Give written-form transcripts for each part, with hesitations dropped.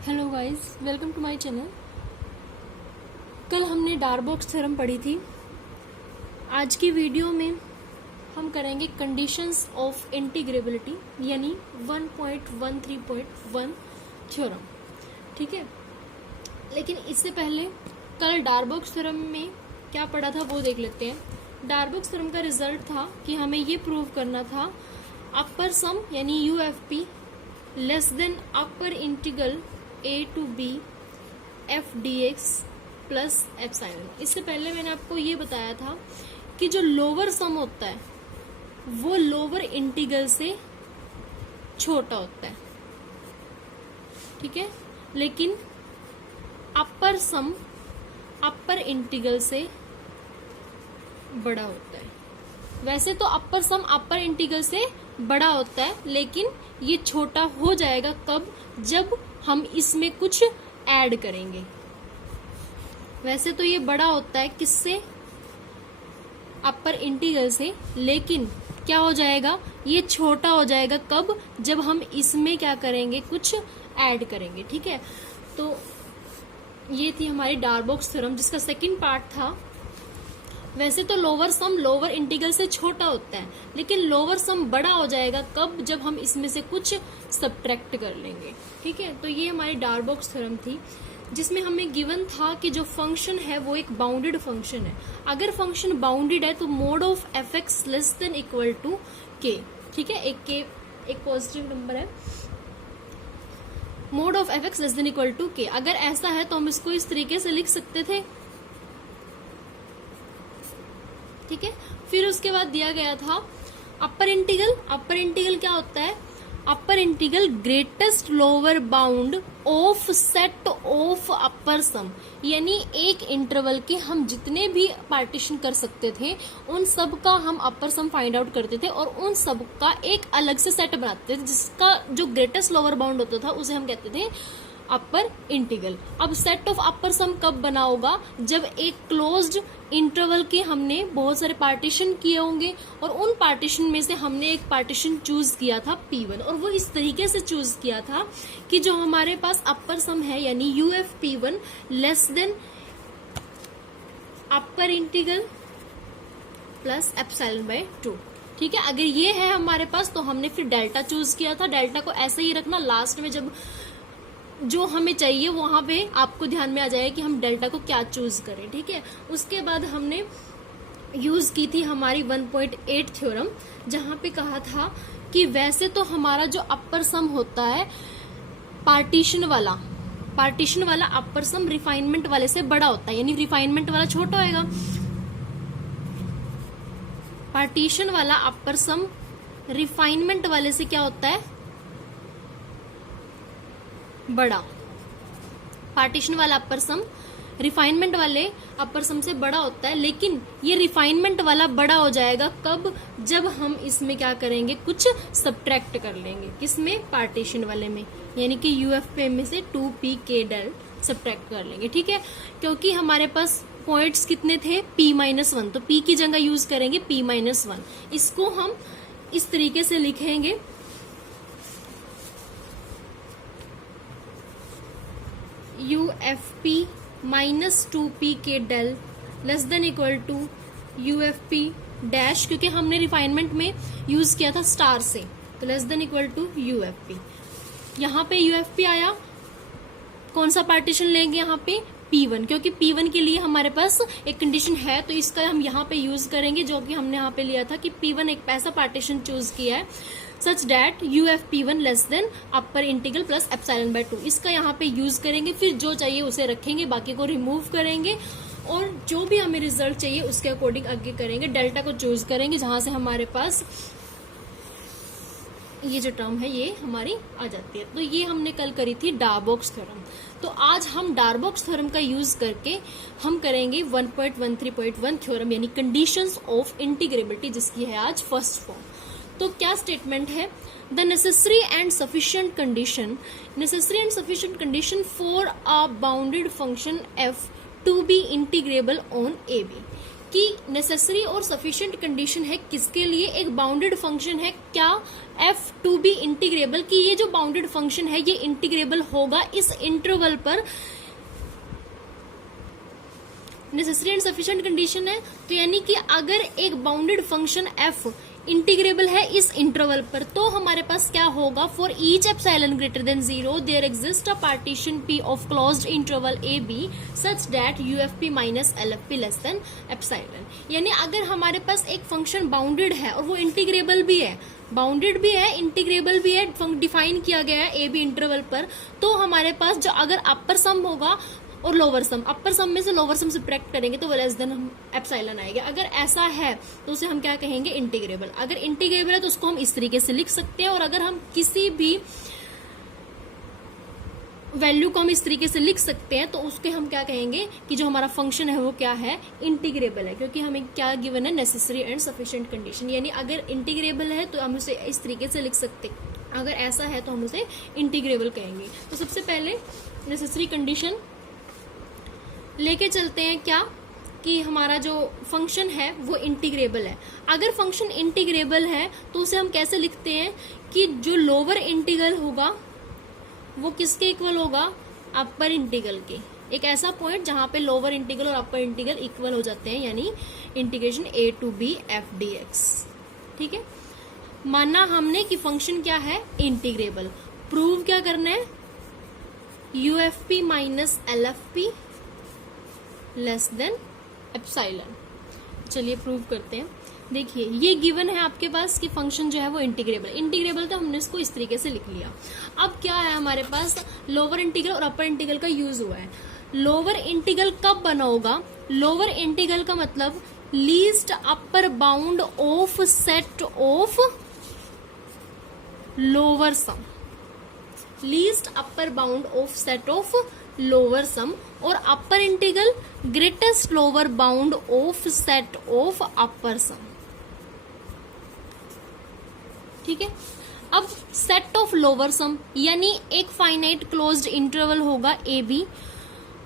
Hello guys, welcome to my channel. कल हमने Darboux theorem पढ़ी थी। आज की वीडियो में हम करेंगे कंडीशंस ऑफ इंटीग्रेबिलिटी यानी 1.13.1 थ्योरम। ठीक है, लेकिन इससे पहले कल डार्बॉक्स थ्योरम में क्या पढ़ा था वो देख लेते हैं। डार्बॉक्स थ्योरम का रिजल्ट था कि हमें ये प्रूव करना था अपर सम यानी UFP less than upper integral a to b f dx plus epsilon. इससे पहले मैंने आपको ये बताया था कि जो लोअर सम होता है वो लोअर इंटीग्रल से छोटा होता है, ठीक है, लेकिन अपर सम अपर इंटीग्रल से बड़ा होता है। वैसे तो अपर सम अपर इंटीग्रल से बड़ा होता है, लेकिन ये छोटा हो जाएगा कब? जब हम इसमें कुछ ऐड करेंगे। वैसे तो ये बड़ा होता है किससे? अपर इंटीग्रल से, लेकिन क्या हो जाएगा? ये छोटा हो जाएगा कब? जब हम इसमें क्या करेंगे? कुछ ऐड करेंगे। ठीक है, तो ये थी हमारी डार्बॉक्स थ्योरम जिसका सेकंड पार्ट था। वैसे तो लोअर सम लोअर इंटीग्रल से छोटा होता है, लेकिन लोअर सम बड़ा हो जाएगा कब? जब हम इसमें से कुछ सब्ट्रैक्ट कर लेंगे। ठीक है, तो ये हमारी डार्बॉक्स थ्योरम थी जिसमें हमें गिवन था कि जो फंक्शन है वो एक बाउंडेड फंक्शन है। अगर फंक्शन बाउंडेड है तो mod of f x less than equal to k. ठीक है, एक पॉजिटिव नंबर है, mod of f x less than equal to k. अगर ऐसा है तो हम इसको इस तरीके से लिख सकते थे। ठीक है, फिर उसके बाद दिया गया था अपर इंटीग्रल। अपर इंटीग्रल क्या होता है? Upper integral greatest lower bound of set of upper sum, यानी एक इंटरवल के हम जितने भी पार्टीशन कर सकते थे उन सब का हम अपर सम फाइंड आउट करते थे और उन सब का एक अलग से सेट बनाते थे, जिसका जो ग्रेटेस्ट लोअर बाउंड होता था उसे हम कहते थे अपर इंटीग्रल। अब सेट ऑफ अपर सम कब बना होगा? जब एक क्लोज्ड इंटरवल के हमने बहुत सारे पार्टीशन किए होंगे और उन पार्टीशन में से हमने एक पार्टीशन चूज किया था P1, और वो इस तरीके से चूज किया था कि जो हमारे पास अपर सम है यानी UFP1 less than upper integral plus epsilon by 2। ठीक है, अगर ये है हमारे पास तो हमने फिर डेल्टा चूज किया था। डेल्टा को ऐसे ही रखना, लास्ट में जब जो हमें चाहिए वहां पे आपको ध्यान में आ जाएगा कि हम डेल्टा को क्या चूज करें। ठीक है, उसके बाद हमने यूज की थी हमारी 1.8 थ्योरम, जहां पे कहा था कि वैसे तो हमारा जो अपर सम होता है पार्टीशन वाला अपर सम रिफाइनमेंट वाले से बड़ा होता है, यानी रिफाइनमेंट वाला छोटा होएगा। पार्टीशन वाला अपर सम रिफाइनमेंट वाले से क्या होता है? बड़ा। पार्टीशन वाला अपर सम रिफाइनमेंट वाले अपर सम से बड़ा होता है, लेकिन ये रिफाइनमेंट वाला बड़ा हो जाएगा कब? जब हम इसमें क्या करेंगे? कुछ सब्ट्रैक्ट कर लेंगे। किसमें? पार्टीशन वाले में, यानी कि यूएफपी में से 2p k डेल सब्ट्रैक्ट कर लेंगे। ठीक है, क्योंकि हमारे पास पॉइंट्स कितने थे? p-1, तो p की जगह यूज करेंगे p-1। इसको हम इस तरीके से लिखेंगे UFP माइनस 2p के डेल less than equal to UFP dash, क्योंकि हमने रिफाइनमेंट में यूज किया था स्टार से, तो less than equal to UFP। यहाँ पे UFP आया, कौन सा पार्टीशन लेंगे यहाँ पे? P1, क्योंकि P1 के लिए हमारे पास एक कंडीशन है तो इसका हम यहाँ पे यूज करेंगे, जो कि हमने यहाँ पे लिया था कि P1 एक ऐसा पार्टीशन चूज किया है such that UFP1 less than upper integral plus epsilon by 2। इसका यहाँ पे यूज करेंगे, फिर जो चाहिए उसे रखेंगे, बाकी को रिमूव करेंगे और जो भी हमें रिजल्ट चाहिए उसके अकॉर्डिंग आगे करेंगे। डेल्टा को चूज करेंगे जहां से हमारे पास ये जो टर्म है ये हमारी आ जाती है। तो ये हमने कल करी थी डार्बॉक्स थ्योरम। तो आज हम डार्बॉक्स थ्योरम का यूज करके हम करेंगे 1.13.1 थ्योरम यानी कंडीशंस ऑफ इंटीग्रेबिलिटी, जिसकी है आज फर्स्ट फॉर्म। तो क्या स्टेटमेंट है? The necessary and sufficient condition for a bounded function f to be integrable on AB। कि नेसेसरी और सफिशिएंट कंडीशन है किसके लिए, एक बाउंडेड फंक्शन है क्या f टू बी इंटीग्रेबल, कि ये जो बाउंडेड फंक्शन है ये इंटीग्रेबल होगा इस इंटरवल पर। नेसेसरी एंड सफिशिएंट कंडीशन है तो यानी कि अगर एक बाउंडेड फंक्शन f इंटीग्रेबल है इस इंटरवल पर तो हमारे पास क्या होगा, for each epsilon greater than 0 there exist a partition p of closed interval a b such that ufp minus lfp less than epsilon. यानी अगर हमारे पास एक फंक्शन बाउंडेड है और वो इंटीग्रेबल भी है, बाउंडेड भी है, इंटीग्रेबल भी है, डिफाइन किया गया है a b इंटरवल पर, तो हमारे पास जो अगर अपर सम होगा और लोअर सम, अपर सम में से लोअर सम सब्ट्रैक्ट करेंगे तो वो लेस देन एप्सिलॉन आएगा। अगर ऐसा है तो उसे हम क्या कहेंगे, इंटीग्रेबल। अगर इंटीग्रेबल है तो उसको हम इस तरीके से लिख सकते हैं, और अगर हम किसी भी वैल्यू को हम इस तरीके से लिख सकते हैं तो उसके हम क्या कहेंगे कि जो हमारा फंक्शन है वो क्या है, इंटीग्रेबल है, क्योंकि हमें क्या गिवन है, नेसेसरी एंड सफिशिएंट कंडीशन। यानी अगर इंटीग्रेबल है तो हम उसे इस तरीके से लिख सकते हैं, अगर ऐसा है तो हम उसे इंटीग्रेबल कहेंगे। तो सबसे पहले नेसेसरी कंडीशन लेके चलते हैं क्या, कि हमारा जो फंक्शन है वो इंटीग्रेबल है। अगर फंक्शन इंटीग्रेबल है तो उसे हम कैसे लिखते हैं कि जो लोअर इंटीग्रल होगा वो किसके इक्वल होगा, अपर इंटीग्रल के। एक ऐसा पॉइंट जहां पे लोअर इंटीग्रल और अपर इंटीग्रल इक्वल हो जाते हैं, यानी integration a to b f dx। ठीक है, माना हमने कि फंक्शन क्या है, इंटीग्रेबल। प्रूव क्या करना है, ufp minus lfp less than epsilon. चलिए प्रूव करते हैं। देखिए ये गिवन है आपके पास कि फंक्शन जो है वो इंटीग्रेबल तो हमने इसको इस तरीके से लिख लिया। अब क्या है हमारे पास, लोअर इंटीग्रल और अपर इंटीग्रल का यूज हुआ है। लोअर इंटीग्रल कब बना होगा, लोअर इंटीग्रल का मतलब least upper bound of set of lower sum, least upper bound of set of lower sum, और upper integral greatest lower bound of set of upper sum. ठीक है, अब सेट ऑफ लोअर सम यानी एक finite closed interval होगा A B,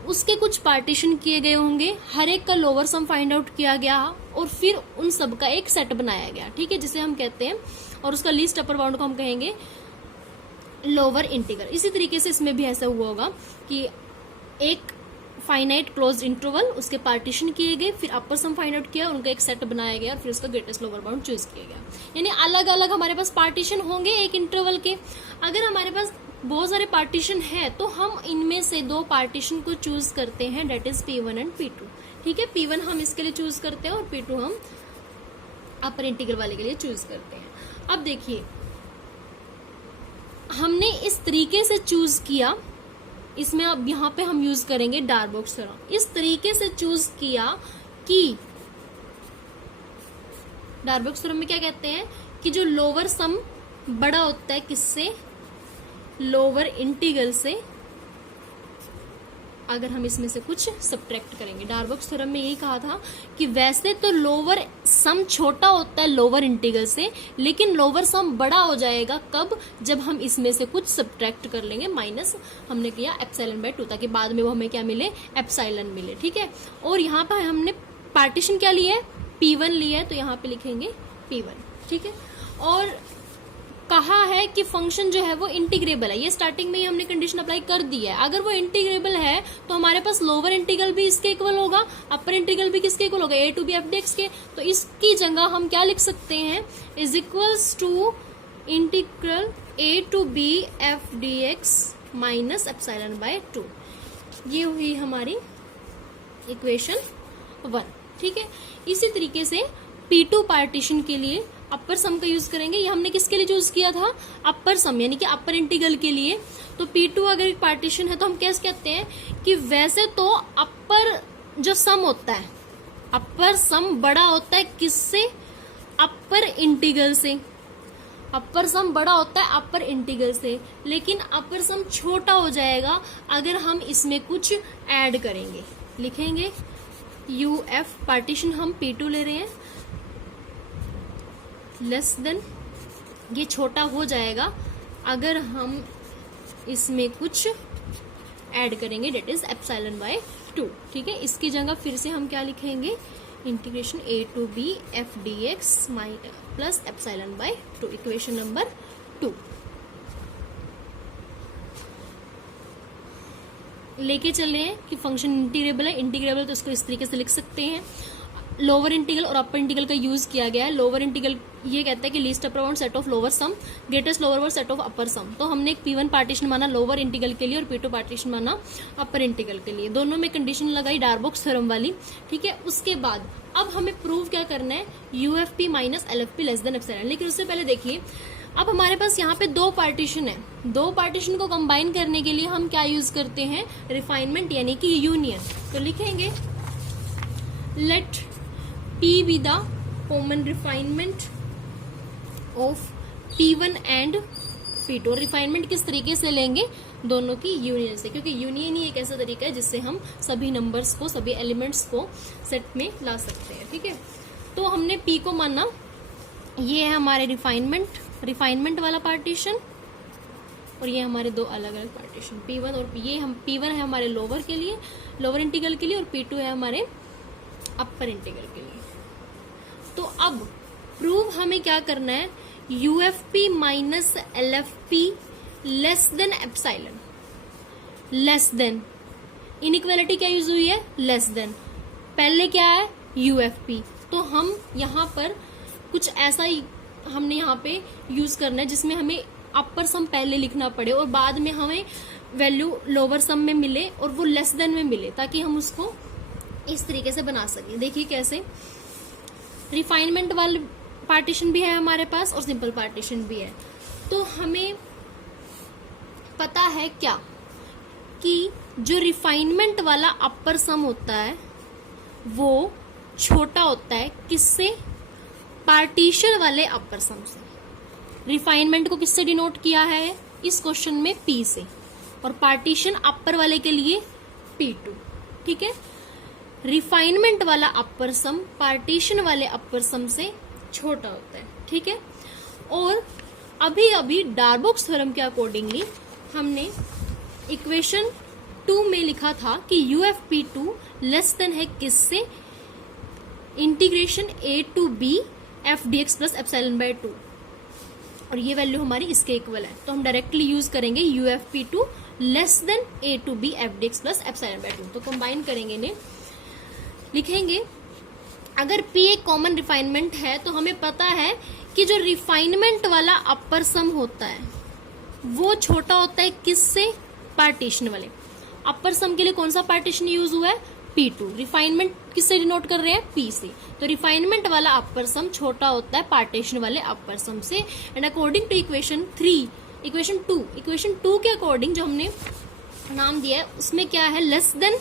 उसके कुछ partition किए गए होंगे, हर एक का लोअर सम फाइंड आउट किया गया और फिर उन सब का एक सेट बनाया गया। ठीक है, जिसे हम कहते हैं, और उसका लीस्ट अपर बाउंड को हम कहेंगे लोअर इंटीग्रल। इसी तरीके से इसमें भी ऐसा हुआ होगा कि एक फाइनाइट क्लोज्ड इंटरवल, उसके पार्टीशन किए गए, फिर अपर सम फाइंड आउट किया, उनका एक सेट बनाया गया और फिर उसका ग्रेटेस्ट लोअर बाउंड चूज किया गया। यानी अलग अलग हमारे पास पार्टीशन होंगे एक इंटरवल के। अगर हमारे पास बहुत सारे पार्टीशन है तो हम इनमें से दो पार्टीशन को चूज करते हैं, date is P1 and P2। ठीक है, P1 हम इसके लिए चूज करते हैं और P2 हम अपर इंटीग्रल वाले के लिए चूज करते हैं। अब देखिए हमने इस तरीके से चूज किया, इसमें अब यहाँ पे हम यूज करेंगे डार्बोक्स थ्योरम। इस तरीके से चूज किया कि डार्बोक्स थ्योरम में क्या कहते हैं कि जो लोअर सम बड़ा होता है किससे, लोअर इंटीग्रल से, अगर हम इसमें से कुछ सब्ट्रैक्ट करेंगे। डार्बोक्स थ्योरम में यही कहा था कि वैसे तो लोअर सम छोटा होता है लोअर इंटीग्रल से, लेकिन लोअर सम बड़ा हो जाएगा कब, जब हम इसमें से कुछ सब्ट्रैक्ट कर लेंगे, माइनस हमने किया एप्सिलॉन बाय 2, ताकि बाद में वो हमें क्या मिले, एप्सिलॉन मिले। ठीक है, और यहाँ पर हमने पार्टीशन क्या लिया है, P1 लिया है, तो यहाँ पे लिखेंगे P1। ठीक है, और कहा है कि फंक्शन जो है वो इंटीग्रेबल है, ये स्टार्टिंग में ही हमने कंडीशन अप्लाई कर दी है। अगर वो इंटीग्रेबल है तो हमारे पास लोअर इंटीग्रल भी इसके इक्वल होगा, अपर इंटीग्रल भी किसके इक्वल होगा, a to b f dx के। तो इसकी जगह हम क्या लिख सकते हैं, is equals to integral a to b f dx minus epsilon by 2। ये हुई हमारी इक्वेशन 1। ठीक है, इसी तरीके से P2 पार्टीशन के लिए अपर सम का यूज करेंगे। ये हमने किसके लिए चूज किया था, अपर सम, यानी कि अपर इंटीग्रल के लिए। तो P2 अगर एक पार्टीशन है तो हम कैसे कहते हैं कि वैसे तो अपर जो सम होता है, अपर सम बड़ा होता है किससे, अपर इंटीग्रल से। अपर सम बड़ा होता है अपर इंटीग्रल से, लेकिन अपर सम छोटा हो जाएगा अगर हम इसमें कुछ ऐड करेंगे। लिखेंगे UF, पार्टीशन हम P2 ले रहे हैं, लेस देन, ये छोटा हो जाएगा अगर हम इसमें कुछ ऐड करेंगे, डेट इज एप्सिलॉन बाय 2। ठीक है, इसकी जगह फिर से हम क्या लिखेंगे, integration A to B F D X plus epsilon by 2, equation number 2 लेके चले हैं कि फंक्शन इंटीग्रेबल है। इंटीग्रेबल तो इसको इस तरीके से लिख सकते हैं, लोअर इंटीग्रल और अपर इंटीग्रल का यूज किया गया है। लोअर इंटीग्रल ये कहता है कि least upper bound set of lower sum, greatest lower bound set of upper sum. तो हमने एक P1 पार्टीशन माना लोअर इंटीग्रल के लिए और P2 पार्टीशन माना अपर इंटीग्रल के लिए। दोनों में कंडीशन लगाई डार्बोक्स थ्योरम वाली, ठीक है। उसके बाद अब हमें प्रूव क्या करना है, UFP minus LFP less than epsilon. लेकिन उससे पहले देखिए, अब हमारे पास यहाँ पे 2 पार्टीशन है, 2 पार्टीशन को कंबाइन करने के लिए हम क्या यूज करते हैं, रिफाइनमेंट यानी कि यूनियन। तो लिखेंगे let P be the common refinement of P1 and P2। Refinement किस तरीके से लेंगे, दोनों की यूनियन से, क्योंकि यूनियन ही एक ऐसा तरीका है जिससे हम सभी नंबर्स को, सभी एलिमेंट्स को सेट में ला सकते हैं, ठीक है। तो हमने P को माना, ये है हमारे रिफाइनमेंट वाला पार्टीशन, और ये हमारे 2 अलग अलग पार्टीशन P1 और ये हम P1 है हमारे लोअर के लिए, लोअर इंटीग्रल के लिए, और P2 है हमारे अपर इंटीग्रल के लिए। तो अब प्रूव हमें क्या करना है, UFP minus LFP less than epsilon. Less than, inequality क्या यूज हुई है, लेस देन। पहले क्या है, UFP। तो हम यहाँ पर कुछ ऐसा ही हमने यहाँ पे यूज करना है जिसमें हमें अपर सम पहले लिखना पड़े और बाद में हमें वैल्यू लोअर सम में मिले और वो लेस देन में मिले, ताकि हम उसको इस तरीके से बना सकें। देखिए कैसे, रिफाइनमेंट वाले पार्टीशन भी है हमारे पास और सिंपल पार्टीशन भी है। तो हमें पता है क्या कि जो रिफाइनमेंट वाला अपर सम होता है वो छोटा होता है किससे, पार्टीशन वाले अपर सम से। रिफाइनमेंट को किससे डिनोट किया है इस क्वेश्चन में, P से, और पार्टीशन अपर वाले के लिए P2, ठीक है। रिफाइनमेंट वाला अपर सम पार्टीशन वाले अपर सम से छोटा होता है, ठीक है। और अभी अभी डार्बोक्स थ्योरम के अकॉर्डिंगली हमने इक्वेशन 2 में लिखा था कि UFP2 लेस देन है किससे, integration A to B F dx plus epsilon by 2, और ये वैल्यू हमारी इसके इक्वल है। तो हम डायरेक्टली यूज करेंगे UFP2 less than A to B F dx plus epsilon by 2। तो कंबाइन करेंगे इन्हें, लिखेंगे अगर P एक कॉमन रिफाइनमेंट है तो हमें पता है कि जो रिफाइनमेंट वाला अपर सम होता है वो छोटा होता है किससे, पार्टीशन वाले। अपर सम के लिए कौन सा पार्टीशन यूज हुआ है, P2। रिफाइनमेंट किससे डिनोट कर रहे हैं, P से। तो रिफाइनमेंट वाला अपर सम छोटा होता है पार्टीशन वाले अपर सम से। एंड अकॉर्डिंग टू इक्वेशन 2 के अकॉर्डिंग जो हमने नाम दिया है उसमें क्या है, less than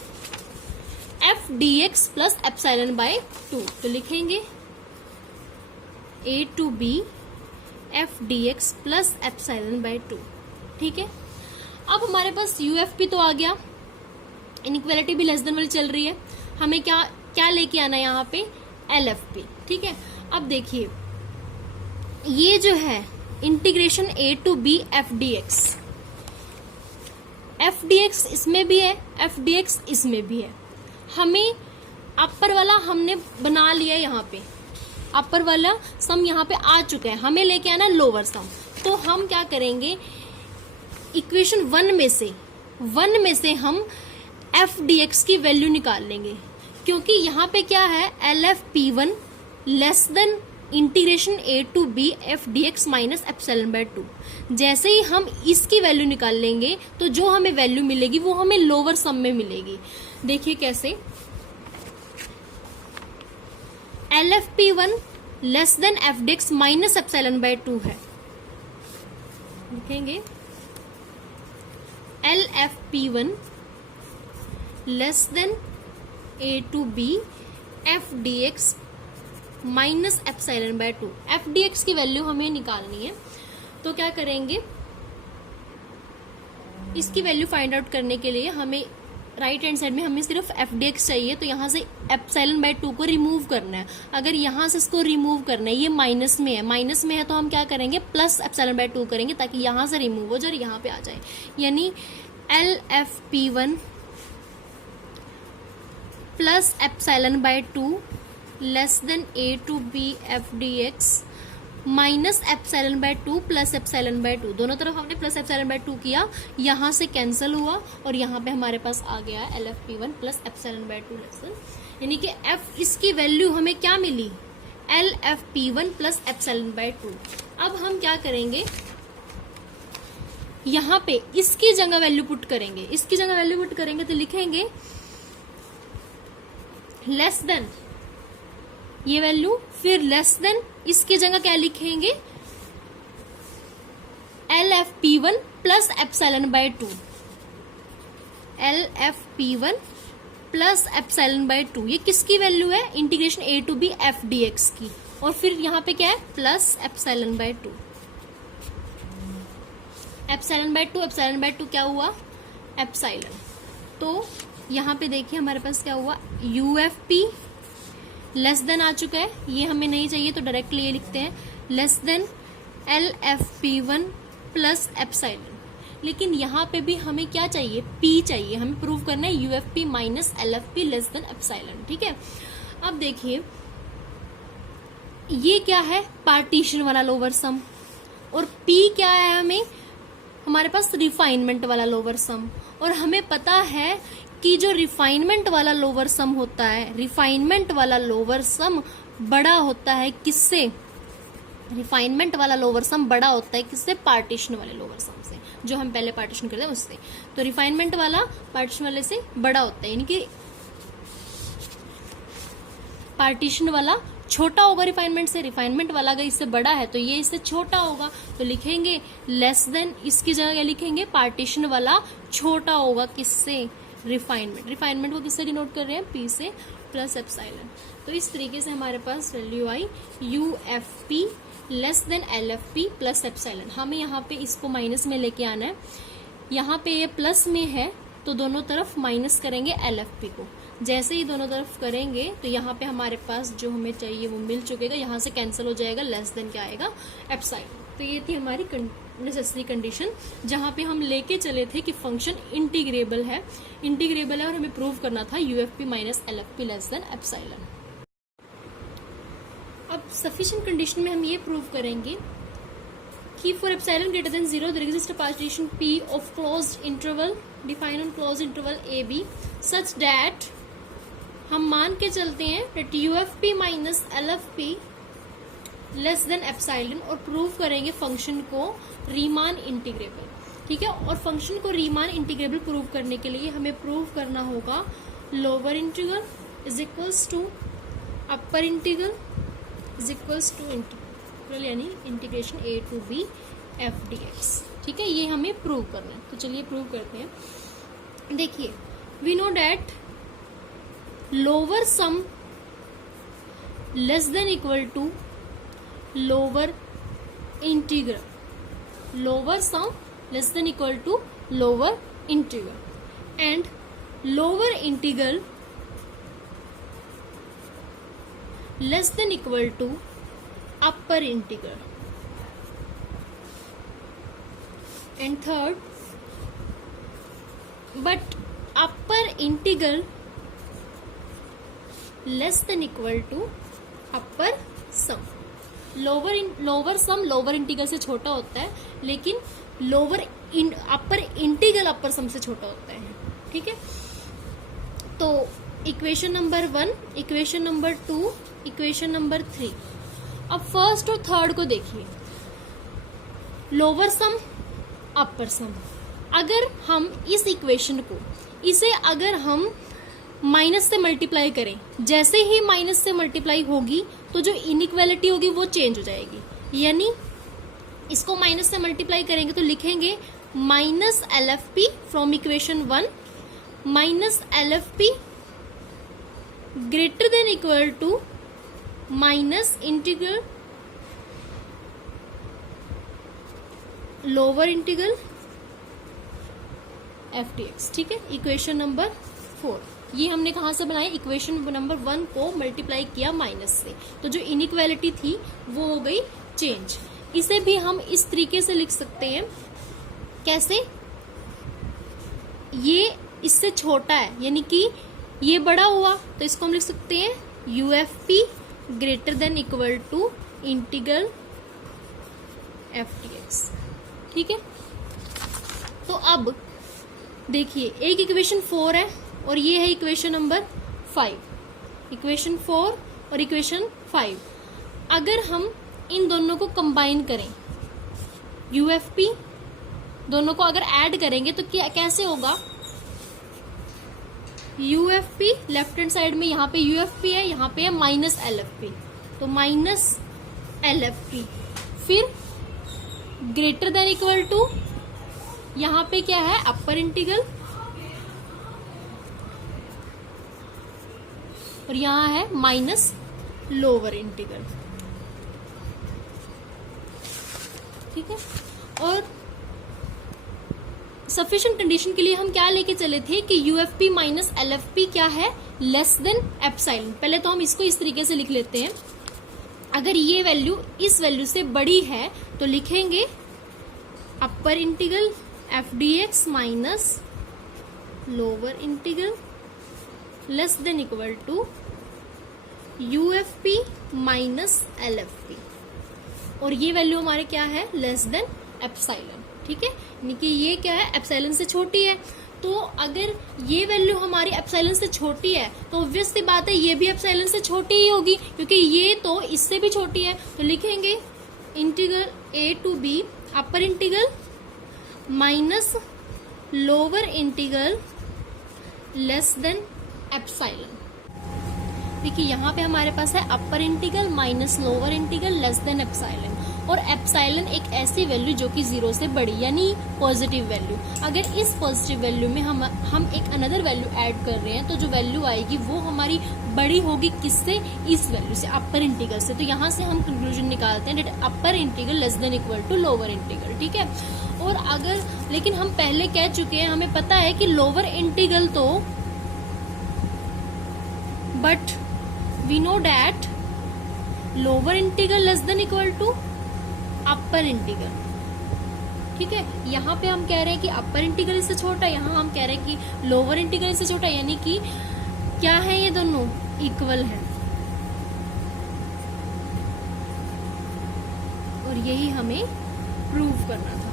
F dx plus epsilon by 2। तो लिखेंगे A to B F dx plus epsilon by 2, ठीक है। अब हमारे पास UFP तो आ गया, इनइक्वालिटी भी लेस देन वाली चल रही है, हमें क्या लेके आना है यहाँ पे, LFP, ठीक है। अब देखिए ये जो है integration A to B F dx इसमें भी है, F dx इसमें भी है। हमें अपर वाला हमने बना लिया, यहाँ पे अपर वाला सम यहाँ पे आ चुका है, हमें लेके आना लोअर सम। तो हम क्या करेंगे, इक्वेशन 1 में से हम F dx की वैल्यू निकाल लेंगे, क्योंकि यहाँ पे क्या है, LFP1 less than integration A to B F dx minus epsilon by 2। जैसे ही हम इसकी वैल्यू निकाल लेंगे तो जो हमें वैल्यू मिलेगी वो हमें लोअर सम में मिलेगी। देखिए कैसे, LFP1 less than F dx minus epsilon by 2 है, लिखेंगे LFP1 less than A to B F dx minus epsilon by 2। F dx की वैल्यू हमें निकालनी है, तो क्या करेंगे, इसकी वैल्यू फाइंड आउट करने के लिए हमें राइट हैंड साइड में हमें सिर्फ F dx चाहिए, तो यहाँ से एप्सिलॉन बाय 2 को रिमूव करना है। अगर यहाँ से इसको रिमूव करना है, ये माइनस में है तो हम क्या करेंगे, प्लस एप्सिलॉन बाय 2 करेंगे ताकि यहाँ से रिमूव हो जाए और यहाँ पे आ जाए। यानी LFP1 plus epsilon by 2 less than A to B F D X minus epsilon by 2 plus epsilon by 2, दोनों तरफ हमने प्लस एप्सिलॉन बाय 2 किया, यहाँ से कैंसिल हुआ और यहाँ पे हमारे पास आ गया L F P one plus epsilon by 2 less than, यानी कि एफ इसकी वैल्यू हमें क्या मिली, L F P one plus epsilon by 2। अब हम क्या करेंगे, यहाँ पे इसकी जगह वैल्यू पुट करेंगे, इसकी जगह वैल्यू पुट करेंगे तो लिखेंगे लेस देन ये वैल्यू, फिर लेस देन इसकी जगह क्या लिखेंगे, L F P one plus epsilon by 2, L F P one plus epsilon by 2, ये किसकी वैल्यू है, integration A to B F D X की, और फिर यहाँ पे क्या है plus epsilon by 2, epsilon by 2, epsilon by 2 क्या हुआ एप्सिलॉन, तो यहाँ पे देखिए हमारे पास क्या हुआ, U F P less than आ चुका है, ये हमें नहीं चाहिए तो डायरेक्टली ये लिखते हैं less than L F P one plus epsilon, लेकिन यहाँ पे भी हमें क्या चाहिए, P चाहिए, हमें प्रूव करना है UFP minus LFP less than epsilon, ठीक है। अब देखिए ये क्या है, पार्टीशन वाला लोअर सम, और P क्या है हमें, हमारे पास रिफाइनमेंट वाला लोअर सम, और हमें पता है कि जो रिफाइनमेंट वाला लोअर सम होता है, रिफाइनमेंट वाला लोअर सम बड़ा होता है किससे, रिफाइनमेंट वाला लोअर सम बड़ा होता है किससे, पार्टीशन वाले लोअर सम से, जो हम पहले पार्टीशन करते हैं उससे, तो रिफाइनमेंट वाला पार्टीशन वाले से बड़ा होता है, यानी कि पार्टीशन वाला छोटा होगा रिफाइनमेंट से, रिफाइनमेंट वाला अगर इससे बड़ा है तो ये इससे छोटा होगा, तो लिखेंगे लेस देन, इसकी जगह क्या लिखेंगे, पार्टीशन वाला छोटा होगा किससे, रिफाइनमेंट, रिफाइनमेंट को किससे डिनोट कर रहे हैं, P से प्लस एप्सिलॉन, तो इस तरीके से हमारे पास वैल्यू आई UFP less than LFP plus epsilon. हमें यहाँ पे इसको माइनस में लेके आना है, यहाँ पे ये प्लस में है तो दोनों तरफ माइनस करेंगे LFP को, जैसे ही दोनों तरफ करेंगे तो यहाँ पे हमारे पास जो हमें चाहिए वो मिल चुकेगा, यहाँ से कैंसिल हो जाएगा, लेस देन क्या आएगा एप्सिलॉन। तो ये थी हमारी नेसेसरी कंडीशन जहाँ पे हम लेके चले थे कि फंक्शन इंटीग्रेबल है और हमें प्रूव करना था UFP minus LFP less than epsilon. अब सफिशिएंट कंडीशन में हम ये प्रूव करेंगे कि for epsilon greater than 0 there exist a partition P of closed interval define on closed interval AB such that, हम मान के चलते हैं that UFP minus LFP less than epsilon, और प्रूव करेंगे फंक्शन को रीमान इंटीग्रेबल, ठीक है। और फंक्शन को रीमान इंटीग्रेबल प्रूव करने के लिए हमें प्रूव करना होगा lower integral is equals to upper integral is equals to integral, यानी integration A to B f dx, ठीक है, ये हमें प्रूव करना है। तो चलिए प्रूव करते हैं। देखिए we know that lower sum less than equal to lower integral, lower sum less than equal to lower integral, and lower integral less than equal to upper integral, and third but upper integral less than equal to upper sum. Lower sum lower integral से छोटा होता है, लेकिन upper integral अपर सम से छोटा होता है, ठीक है। तो equation number 1, equation number 2, equation number 3। अब फर्स्ट और थर्ड को देखिए, लोअर सम अपर सम, अगर हम इस इक्वेशन को इसे अगर हम माइनस से मल्टीप्लाई करें, जैसे ही माइनस से मल्टीप्लाई होगी तो जो इनइक्वालिटी होगी वो चेंज हो जाएगी, यानी इसको माइनस से मल्टीप्लाई करेंगे तो लिखेंगे minus LFP from equation 1 minus LFP greater than equal to minus integral lower integral f dx, ठीक है। इक्वेशन नंबर 4 ये हमने कहाँ से बनाया, इक्वेशन नंबर 1 को मल्टीप्लाई किया माइनस से, तो जो इनइक्वालिटी थी वो हो गई चेंज। इसे भी हम इस तरीके से लिख सकते हैं, कैसे, ये इससे छोटा है, यानी कि ये बड़ा हुआ तो इसको हम लिख सकते हैं UFP greater than equal to integral FDX। ठीक है, तो अब देखिए एक इक्वेशन 4 है और ये है इक्वेशन नंबर 5, इक्वेशन 4 और इक्वेशन 5। अगर हम इन दोनों को कंबाइन करें, UFP दोनों को अगर ऐड करेंगे तो क्या कैसे होगा, UFP लेफ्ट हैंड साइड में यहाँ पे UFP है, यहाँ पे है माइनस LFP, तो माइनस LFP, फिर ग्रेटर देन इक्वल टू यहाँ पे क्या है अपर इंटीग्रल और यहाँ है माइनस लोअर इंटीग्रल। ठीक है, और सफिशिएंट कंडीशन के लिए हम क्या लेके चले थे कि UFP माइनस LFP क्या है, लेस देन एप्सिलॉन। पहले तो हम इसको इस तरीके से लिख लेते हैं, अगर ये वैल्यू इस वैल्यू से बड़ी है तो लिखेंगे upper integral FDX minus lower integral less than equal to UFP minus LFP, और ये वैल्यू हमारे क्या है, लेस देन एप्सिलॉन। ठीक है, यानी कि ये क्या है, एप्सिलॉन से छोटी है। तो अगर ये वैल्यू हमारी एप्सिलॉन से छोटी है तो ऑब्वियस सी बात है ये भी एप्सिलॉन से छोटी ही होगी, क्योंकि ये तो इससे भी छोटी है। तो लिखेंगे integral A to B upper integral minus lower integral less than epsilon. देखिए यहाँ पे हमारे पास है upper integral minus lower integral less than epsilon, और एप्सिलॉन एक ऐसी वैल्यू जो कि 0 से बड़ी, यानी पॉजिटिव वैल्यू। अगर इस पॉजिटिव वैल्यू में हम एक अनदर वैल्यू ऐड कर रहे हैं तो जो वैल्यू आएगी वो हमारी बड़ी होगी किससे, इस वैल्यू से, अपर इंटीग्रल से। तो यहाँ से हम कंक्लूजन निकालते हैं that upper integral less than equal to lower integral. ठीक है, और अगर लेकिन हम पहले कह चुके हैं, हमें पता है कि लोअर इंटीग्रल तो, but we know that lower integral less than equal to upper integral. ठीक है, यहाँ पे हम कह रहे हैं कि अपर इंटीग्रल से छोटा, यहाँ हम कह रहे हैं कि लोअर इंटीग्रल से छोटा, यानी कि क्या है, ये दोनों इक्वल है, और यही हमें प्रूव करना था।